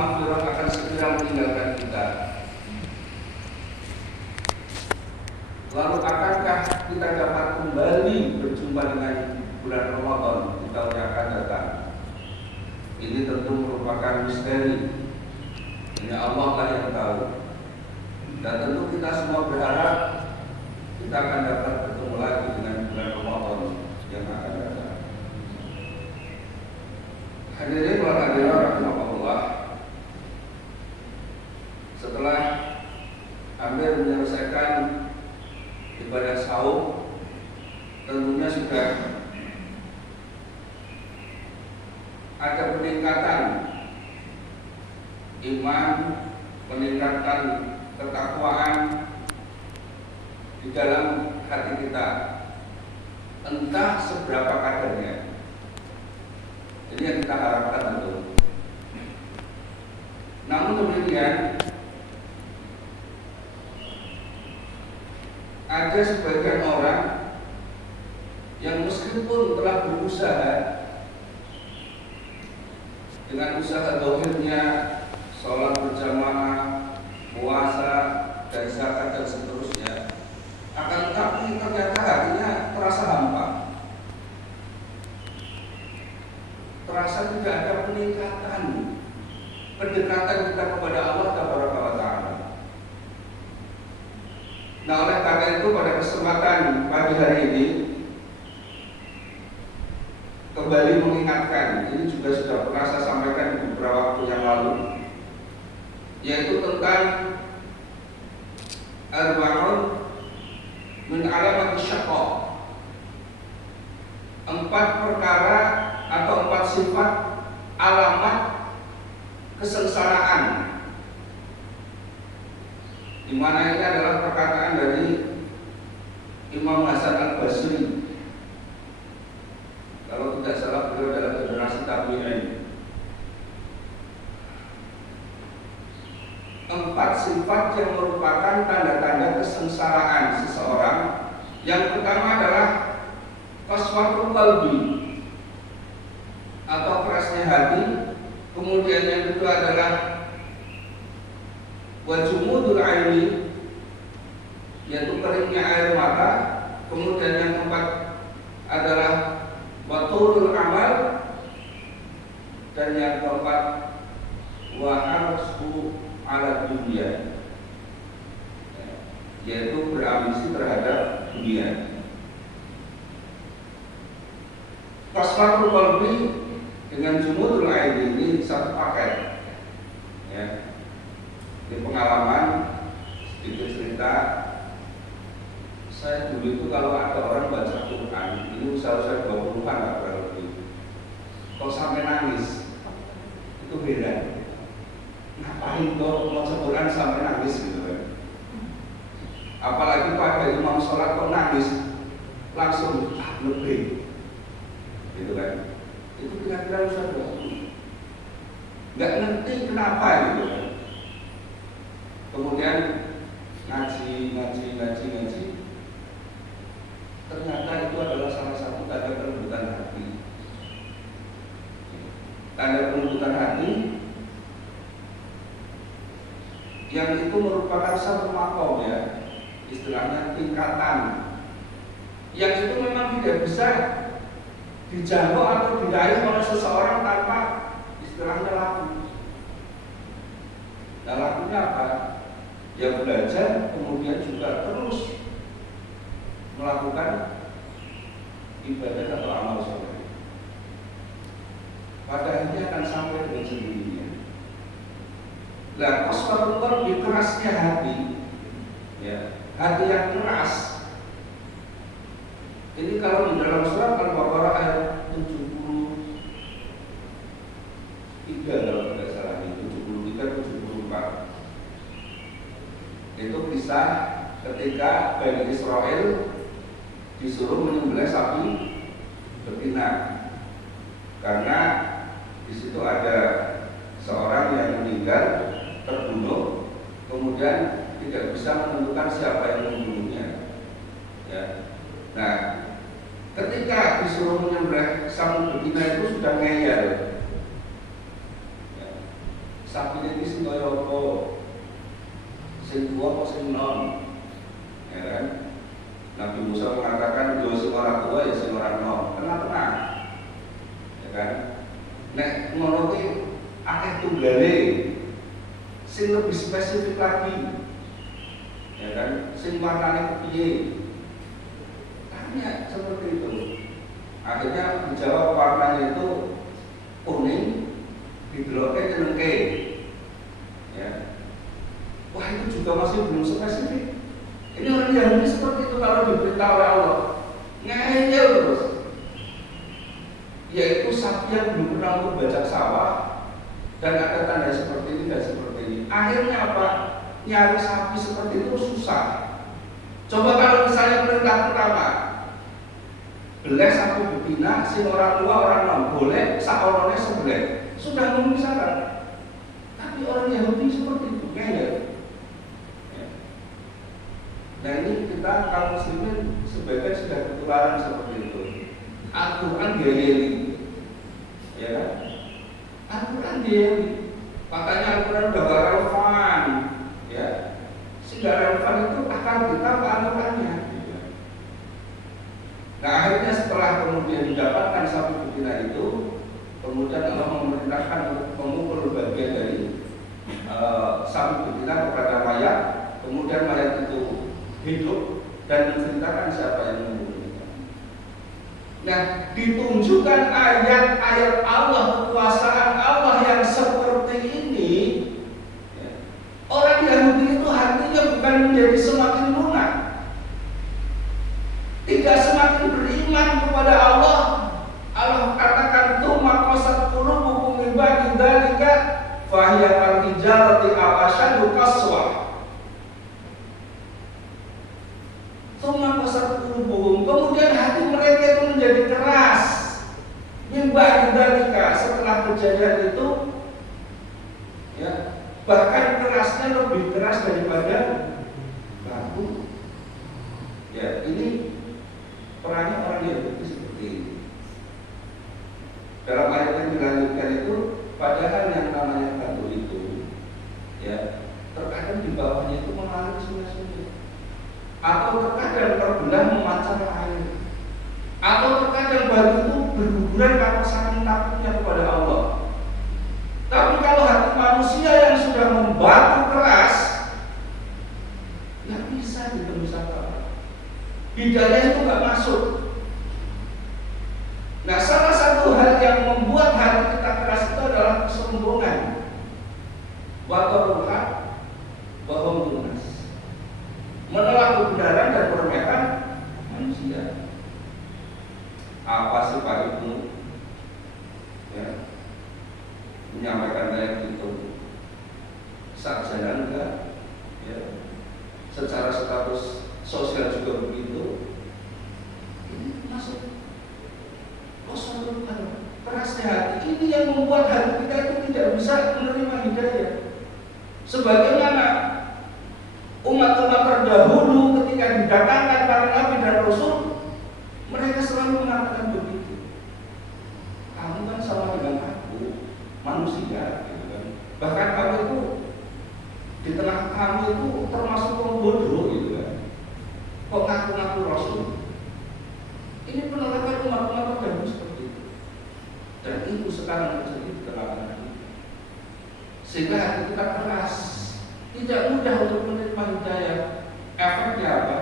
maghfirah akan segera meninggalkan kita. Lalu akankah kita dapat kembali berjumpa dengan bulan Ramadan di tahun yang akan datang? Ini tentu merupakan misteri. Ini Allah lah yang tahu. Dan tentu kita semua berharap kita akan dapat bertemu lagi dengan bulan Ramadan yang akan datang. Hadirin wal hadirat rahimakumullah. Setelah hampir menyelesaikan ibadah saum, tentunya sudah ada peningkatan iman, peningkatan ketakwaan di dalam hati kita, entah seberapa kadarnya. Ini yang kita harapkan tentu. Namun demikian, ada sebagian orang yang meskipun telah berusaha dengan usaha dohirnya, sholat berjamaah, puasa, dan zakat dan seterusnya, akan tetapi ternyata hatinya terasa hampa, terasa tidak ada peningkatan pendekatan kita kepada Allah Tabaraka wa Ta'ala. Nah, oleh karena itu pada kesempatan pagi hari ini kembali mengingatkan, ini juga sudah pernah saya sampaikan beberapa waktu yang lalu, yaitu tentang arba'un min alamat syaqqa, 4 perkara atau 4 sifat alamat kesengsaraan, di mana ini adalah perkataan dari Imam Hasan Al-Basri. Kalau tidak salah beliau adalah generasi tabi'in. 4 sifat yang merupakan tanda-tanda kesengsaraan seseorang. Yang pertama adalah qaswatul qalbi, atau kerasnya hati. Kemudian yang kedua adalah wajumudul aini, yaitu keringnya air mata. Kemudian yang keempat adalah watulul amal, dan yang keempat wa harsu ala dunia, yaitu berambisi terhadap dunia. Qaswatul qalbi dengan jumudul aini ini satu paket, ya. Ini pengalaman, sedikit cerita. Saya dulu itu kalau ada orang baca Quran, ini usia-usia 20-an lah kurang lebih, kok sampai nangis, itu beda. Ngapain kok baca Quran sampai nangis gitu kan? Apalagi pada imam sholat kok nangis, langsung lebih, gitu kan? Itu kira-kira usia 20, nggak ngerti kenapa gitu kan? Kemudian ngaji, ternyata itu adalah salah satu tanda kelembutan hati. Tanda kelembutan hati yang itu merupakan satu makom, ya, istilahnya tingkatan, yang itu memang tidak bisa dijangkau atau diraih oleh seseorang tanpa istilahnya laku. Nah, lakunya apa? Ya belajar, kemudian juga terus melakukan ibadah atau amal soleh. Pada akhirnya akan sampai dengan sendirinya. Nah, qaswatul qalbi, kerasnya hati, ya, hati yang keras. Ini kalau di dalam surat Al-Baqarah ayat 73 kalau tidak salah, 73-74. Itu bisa ketika Bani Israel disuruh menyembelih sapi betina, karena di situ ada seorang yang meninggal, terbunuh, kemudian tidak bisa menentukan siapa yang membunuhnya, ya. Nah, ketika disuruh menyembelih sapi betina itu sudah ngeyel, ya. Sapine iki sing kaya apa? Sing tua apa sing nom? Ya kan? Nabi Musa mengatakan yo sing ora tua ya sing ora nom. Kenapa? Ya kan? Nek ngono ki akeh tunggale sing lebih spesifik lagi. Ya kan? Sing warnane kepiye? Tanya seperti itu. Akhirnya dijawab warnanya itu kuning, dideloknya jenengke. Ya. Wah, itu juga masih belum spesifik. Ini orang Yahudi seperti itu kalau diberitahu oleh Allah, ngeyel terus. Yaitu sapi yang belum pernah berbajak sawah dan ada tanda seperti ini dan seperti ini. Akhirnya apa? Nyari sapi seperti itu susah. Coba kalau misalnya perintah pertama, beleh sapi betina, sing orang tua orang non boleh, sakolone sebelah, sudah memenuhi syarat. Tapi orang Yahudi seperti itu, ngeyel. Nah ini kita kaum muslimin sebagian sudah ketularan seperti itu. Al-Quran diayeli, ya kan? Al-Quran diayeli. Makanya Al-Quran udah gak relevan, ya. Sehingga relevan itu akan kita ke Al-Qurannya. Nah akhirnya setelah kemudian didapatkan sapi betina itu, kemudian Allah memerintahkan untuk memukul bagian dari sapi betina kepada mayat, kemudian mayat itu hidup dan menceritakan siapa yang membunuhnya. Nah, ditunjukkan ayat-ayat Allah, kekuasaan Allah yang seperti ini, ya, orang Yahudi itu hatinya bukan menjadi semakin lunak, tidak semakin beriman kepada Allah. Allah katakan tsumma qasat qulubukum min ba'di dzalika fa hiya kal hijarati aw ashadu qaswa. Kemudian hati mereka itu menjadi keras. Mimbah dalika, setelah kejadian itu, ya, bahkan kerasnya lebih keras daripada batu. Ya, ini perannya orang Yahudi seperti ini. Dalam ayat yang dilanjutkan itu, padahal yang namanya batu itu, ya, terkadang di bawahnya itu mengalir sungai-sungai, atau terkadang terbelah memancar air, atau terkadang batu itu berguguran karena saking takutnya kepada Allah. Tapi kalau hati manusia yang sudah membatu keras, nggak bisa ditembus apa. Hidayah itu nggak masuk. Nah, salah satu hal yang membuat hati kita keras itu adalah kesombongan. Waqaruha wa hum dunas. Menolak kebenaran dan meremehkan manusia. Apa sih Pak Ibnu, ya, menyampaikan ayat itu? Sarjana enggak, ya, secara status sosial juga begitu. Ini masuk kosong kerasnya hati. Ini yang membuat hati kita itu tidak bisa menerima hidayah. Sebagaimana umat-umat terdahulu ketika didatangkan para nabi dan rasul, mereka selalu mengatakan begitu. Kamu kan sama dengan aku, manusia, gitu kan. Bahkan kamu itu di tengah kamu itu termasuk pembodoh, gitu kan. Kok ngaku-ngaku rasul? Ini penolakan umat-umat terdahulu seperti itu. Dan itu sekarang terjadi di tengah-tengah kita. Sehingga hati kita keras, tidak mudah untuk menerima hidayah. Efeknya apa?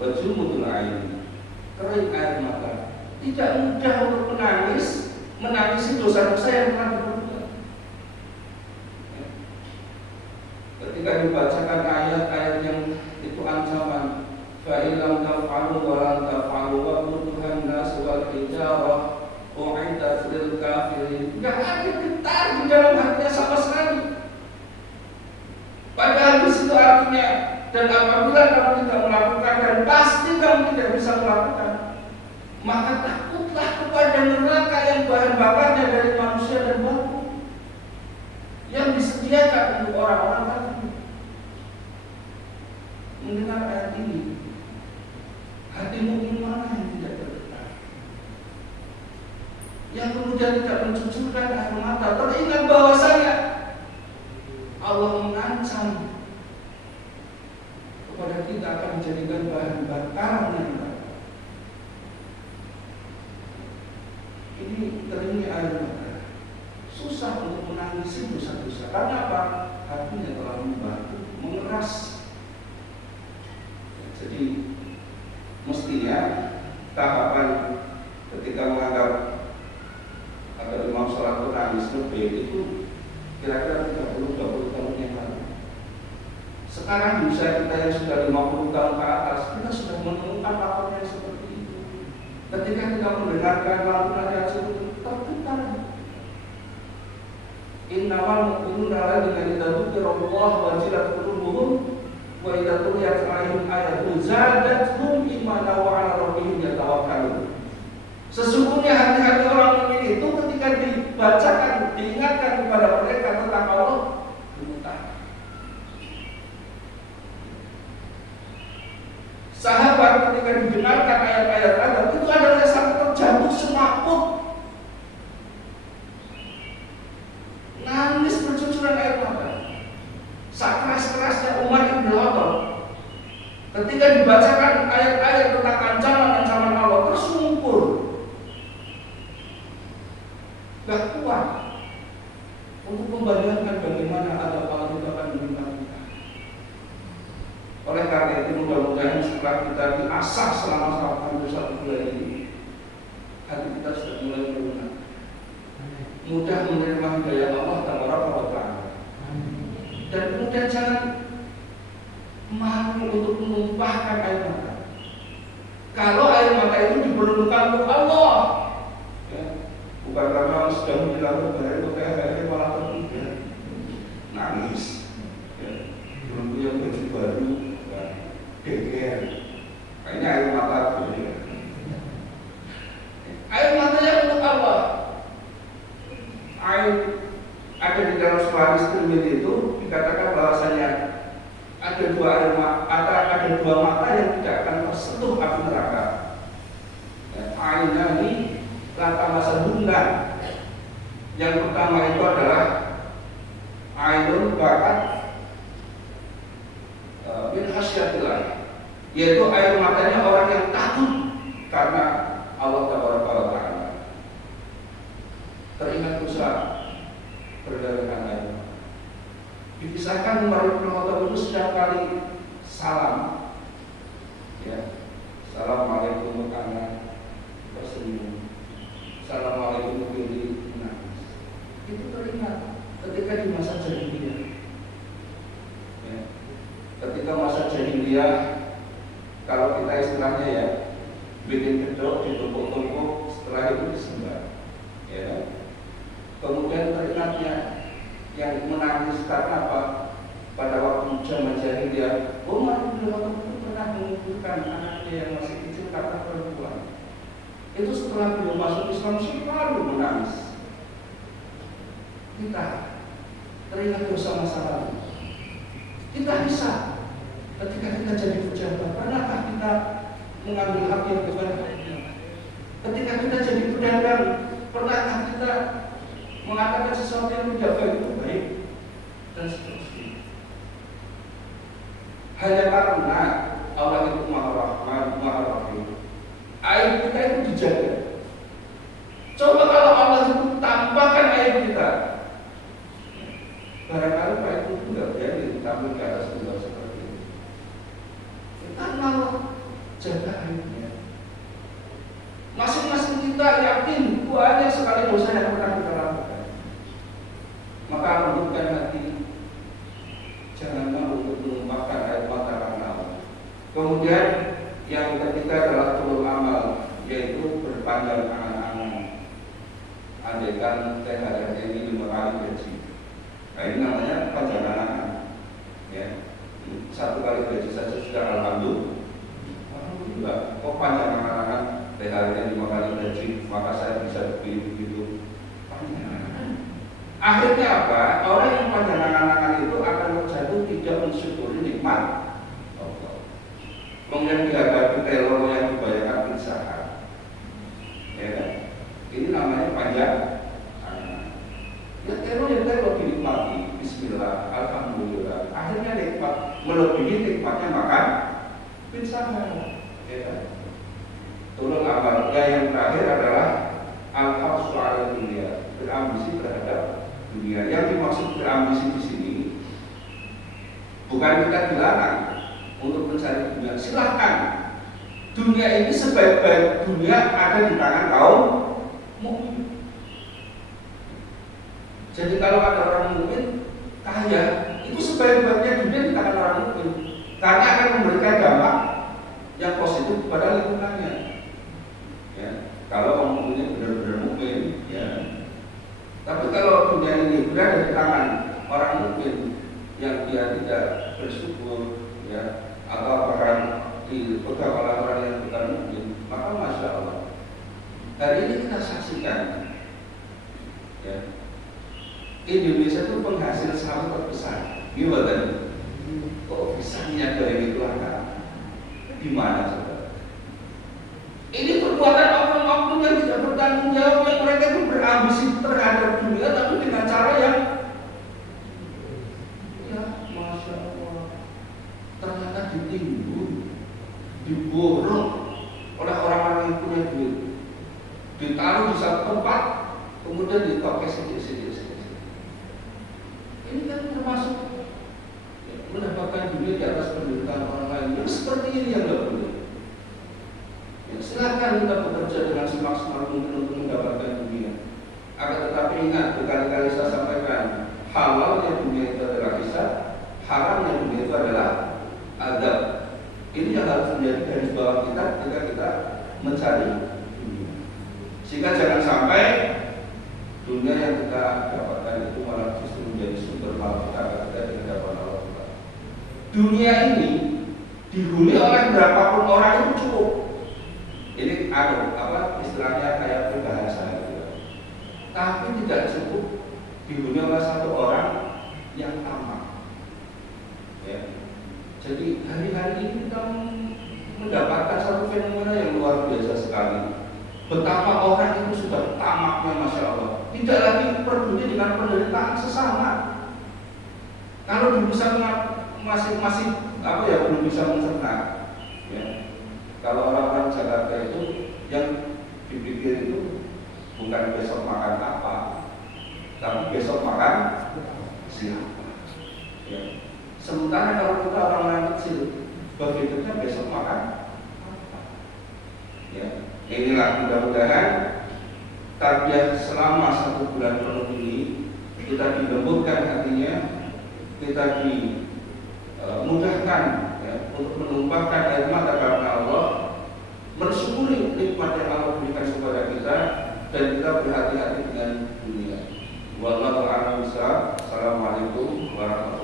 Wajumutul ain, kering air mata. Tidak mudah untuk menangisi dosa-dosa yang telah diperbuat. Ketika dibacakan ayat-ayat yang itu ancaman, fa'ilam taf'alu wa lan taf'alu wa quduhan nas wal hijarah u'iddat lil kafirin. Enggak ada getar di dalam hatinya sama sekali. Padahal di situ artinya, dan apabila kamu tidak melakukan dan pasti kamu tidak bisa melakukan, maka takutlah kepada neraka yang bahan bakarnya dari manusia dan batu yang disediakan untuk orang-orang kafir. Mendengar ayat ini, hati mukmin mana yang tidak tergetar? Yang kemudian tidak mencucurkan air mata, teringat bahwasanya susah untuk menangisi dosa-dosa. Karena apa? Hatinya terlalu batu, mengeras. Jadi mestinya tahapan ketika menganggap agar imam sholat itu nangis lebih itu kira-kira 30-20 tahun yang lalu. Sekarang bisa kita yang sudah 50 tahun ke atas, kita sudah menemukan laporan yang seperti itu. Ketika kita mendengarkan lagu nasihat seperti itu, tertekan. Innamal mu'minuna alladzina idza dzukirallah wajilat qulubuhum wa idza tuliyat 'alaihim ayatun zadatuhum imanan wa 'ala rabbihim yatawakkalun. Sesungguhnya hati-hati orang mukmin itu ketika dibacakan, diingatkan kepada mereka tentang Allah, gemetar. Sahabat ketika didengarkan ayat-ayat Allah itu adalah sampai terjatuh semakut, nangis bercucuran air mata. Sekeras-kerasnya umat yang dilawat, ketika dibacakan ayat-ayat tentang ancaman-ancaman Allah, tersungkur, gak kuat untuk membayangkan bagaimana adab Allah itu akan menimpa kita. Oleh karena itu mudah-mudahan setelah kita diasah selama 1 bulan ini, hati kita sudah mulai berubah, mudah menerima hidayah Allah Taala, dan kemudian jangan malu untuk menumpahkan air mata. Kalau air mata itu diperlukan untuk Allah, ya, bukan karena sudah menjelaskan bahwa itu kayak malah tertidur, nangis, ya, belum punya baju baru, geger, kayaknya air mata itu. Air matanya untuk Allah. Air ada di dalam hadis Tirmidzi itu dikatakan bahwasanya ada dua mata yang tidak akan tersentuh api neraka. Ainani lata masa bundan. Yang pertama itu adalah ainun bakat min khasyatillah, yaitu air matanya orang yang takut karena Allah Taala. Teringat dosa berdasarkan air. Dikisahkan Umar bin Khattab itu setiap kali salam, ya, assalamualaikum karena tersenyum, assalamualaikum kiri menangis. Itu teringat ketika di masa jahiliyah. Ya. Ketika masa jahiliyah, kalau kita istilahnya ya, bikin kedok ditumpuk-tumpuk, setelah itu disembah. Ya. Kemudian teringatnya yang menangis karena apa? Pada waktu zaman jahiliyah, Umar bin Khattab itu pernah menguburkan anaknya yang masih kecil karena perempuan. Itu setelah beliau masuk Islam selalu menangis. Kita teringat dosa masa lalu. Kita bisa ketika kita jadi pejabat, pernahkah kita mengambil hak yang bukan haknya? Ketika kita jadi pedagang, pernahkah kita mengatakan sesuatu yang tidak baik itu baik, dan seterusnya. Hanya karena Allah itu Maha Rahman, Maha Rahim, aib kita itu dijaga. Coba kalau Allah itu tampakkan aib kita, barangkali aib itu tidak berani ditampilkan ke atas dunia seperti itu. Karena Allah jaga aibnya. Masing-masing kita yakin banyak sekali dosa yang pernah kita lakukan. Maka lembutkan hati, jangan malu untuk menumpahkan air mata karena Allah. Kemudian yang ketiga adalah tulul amal, yaitu berpanjang angan-angan. Andaikan THR ini 5 kali gaji, nah ini namanya panjang angan. Ya, 1 kali gaji saja sudah alhamdulillah. Kok panjang angan-angan THR 5 kali gaji, maka saya bisa begitu. Akhirnya apa? Orang yang panjang angan-angan itu akan terjatuh tidak mensyukuri nikmat Allah. Kemudian dihadapi teror yang dibayangkan pisahan. Ya kan? Ini namanya panjang angan. Ya teror dinikmati. Bismillah, alhamdulillah. Akhirnya nikmat melebihi nikmatnya makan pisahan. Ya kan? Tolong amal. Yang terakhir adalah al-hafsu ala dunia, berambisi terhadap dunia. Yang dimaksud berambisi di sini bukan kita dilarang untuk mencari dunia. Silahkan. Dunia ini sebaik-baik dunia ada di tangan kaum mukmin. Jadi kalau ada orang mukmin kaya, itu sebaik-baiknya dunia di tangan orang mukmin, karena akan memberikan dampak yang positif kepada lingkungannya. Ya, kalau orang mukminnya benar-benar mukmin, ya. Tapi kalau dunia ini berada di tangan orang mukmin yang dia tidak bersyukur, ya, atau bahkan dipegang oleh orang yang bukan mukmin, maka masya Allah. Hari ini kita saksikan, ya, Indonesia itu penghasil sawit terbesar. Gimana? Kok bisa niaga ini kelangkaan? Di mana coba? Ini perbuatan oknum-oknum yang tidak bertanggung jawab, yang mereka itu berambisi terhadap dunia, tapi dengan cara yang, ya, masya Allah, ternyata ditimbun, diborong oleh orang-orang yang punya duit, ditaruh di satu tempat, kemudian ditokek sedikit-sedikit. Ini kan termasuk mendapatkan duit di atas penderitaan orang lain. Yang seperti ini yang tidak boleh. Ya, silakan kita bekerja dengan semaksimal mungkin untuk mendapatkan dunia. Akan tetapi ingat, berkali-kali saya sampaikan, halalnya dunia itu adalah kisah, haramnya dunia itu adalah adab. Ini yang harus menjadi garis bawah kita ketika kita mencari dunia. Sehingga jangan sampai dunia yang kita dapatkan itu malah justru menjadi sumber malapetaka kita di hadapan Allah. Dunia ini dihuni oleh berapapun orang itu cukup. Ini istilahnya kayak peribahasa gitu. Tapi tidak cukup dihuni oleh satu orang yang tamak. Ya. Jadi hari-hari ini kita mendapatkan satu fenomena yang luar biasa sekali. Betapa orang itu sudah tamaknya, masya Allah. Tidak lagi peduli dengan penderitaan sesama. Kalau dulu masih belum bisa mencerna. Ya. Kalau orang-orang Jakarta itu yang dipikir itu bukan besok makan apa, tapi besok makan siapa. Ya. Sementara kalau kita orang-orang kecil, berpikirnya besok makan apa. Ya. Inilah mudah-mudahan tarbiyah selama 1 bulan penuh ini kita dilembutkan hatinya, kita dimudahkan, ya, untuk menumpahkan air mata karena Allah, mensyukuri nikmat yang Allah berikan kepada kita, dan kita berhati-hati dengan dunia. Wallahu a'lam bishawab. Assalamualaikum warahmatullahi wabarakatuh.